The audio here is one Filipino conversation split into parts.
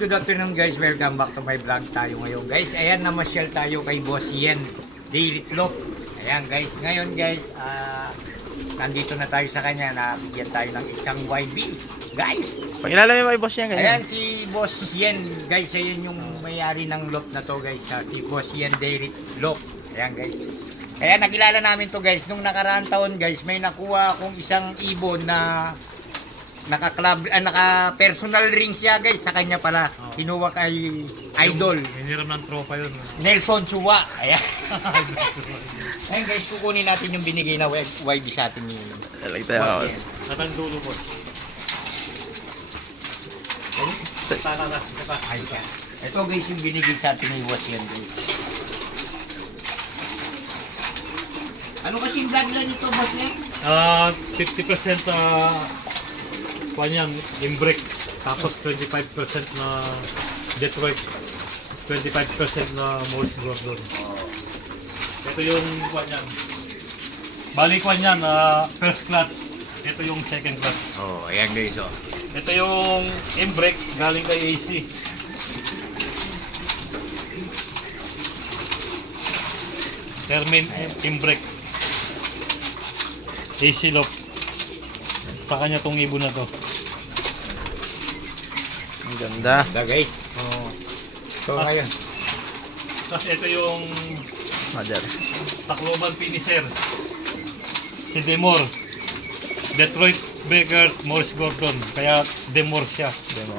good afternoon guys. Welcome back to my vlog tayo ngayon guys. Ayan, namasyal tayo kay Boss Yen Daily Vlog. Ayan guys, ngayon guys, nandito na tayo sa kanya. Nabigyan tayo ng isang YB. Guys, Pakilala mo yung boss niya ganyan. ayan si Boss Yen guys. Ayan yung may-ari ng lot na to guys. Si Boss Yen Daily Vlog. Ayan guys. Kaya nakilala namin to guys. Nung nakaraang taon guys, may nakuha akong isang ibon na naka-personal ring siya guys, sa kanya pala. Kinuha kay Idol. Hiniram ng tropa yun. Nelson Chua. Ayan. Ayan guys, kukunin natin yung binigay na YB sa atin yun. Like the house. Natang dulo po. Tara. Ay, siya. Ito guys yung binigay sa atin ni Boss Yen guys. Ano kasing bloodline nito Boss Yen? 50% kanyan, imbrek. Tapos 25% na Detroit. 25% na Morris Gordon. Ito yung kanyan. Bali kanyan, first clutch. Ito yung second clutch. Oh, ayan guys oh. Ito yung imbrek galing kay AC. Termin imbrek. AC lock. Sa kanya tong ibon na to. Ang ganda. Ito guys. Oh. So ngayon. Tapos ito yung Mother. Tacloban finisher. Si Demore. Detroit Baker Morris Gordon. Kaya Demore siya. Demo.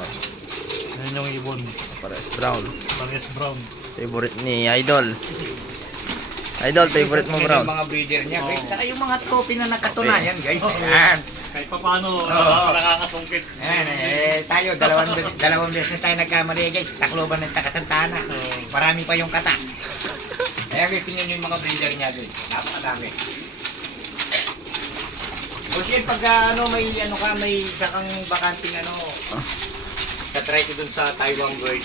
Yan yung ibon. Pares brown. Pares Brown. Favorite ni Idol. Idol, favorite mo Yan brown. yung mga breeder niya guys. Oo. Saka yung mga trophy na nakatunayan guys. Oo. Ayan. Kahit pa paano, Oo. nakakasungkit. Ayan tayo, dalawang beses na tayo nagkamali guys. Takloban ng Takasantana. Marami pa yung kata. Kaya guys, tingnan nyo yung mga breeder niya guys. Napakadami. O siya, pag may sakang bakanting katry ko dun sa Taiwan Bird.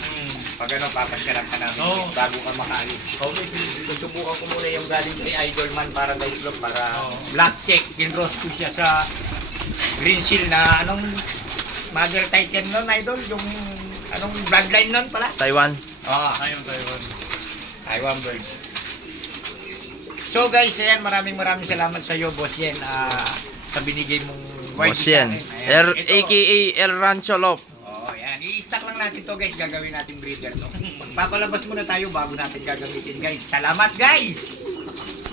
Pag papasyalan ka namin Oo. bago ka makaalis. Okay, susubukan ko muna yung galing kay Idolman para guys vlog, para Oo. black check. Kinross ko siya sa green seal na mother titan nun, Idol. Yung bloodline nun pala. Taiwan. Ayun, Taiwan. Taiwan Bird. So guys, ayan, maraming salamat sa iyo, Boss Yen, sa binigay mong Boss YB sa yan. akin. Ayan, ito. AKA El Rancho Lop. Oh, ayan. I-stack lang natin to guys. Gagawin natin breeder to. Papalabas muna tayo bago natin gagamitin guys. Salamat guys!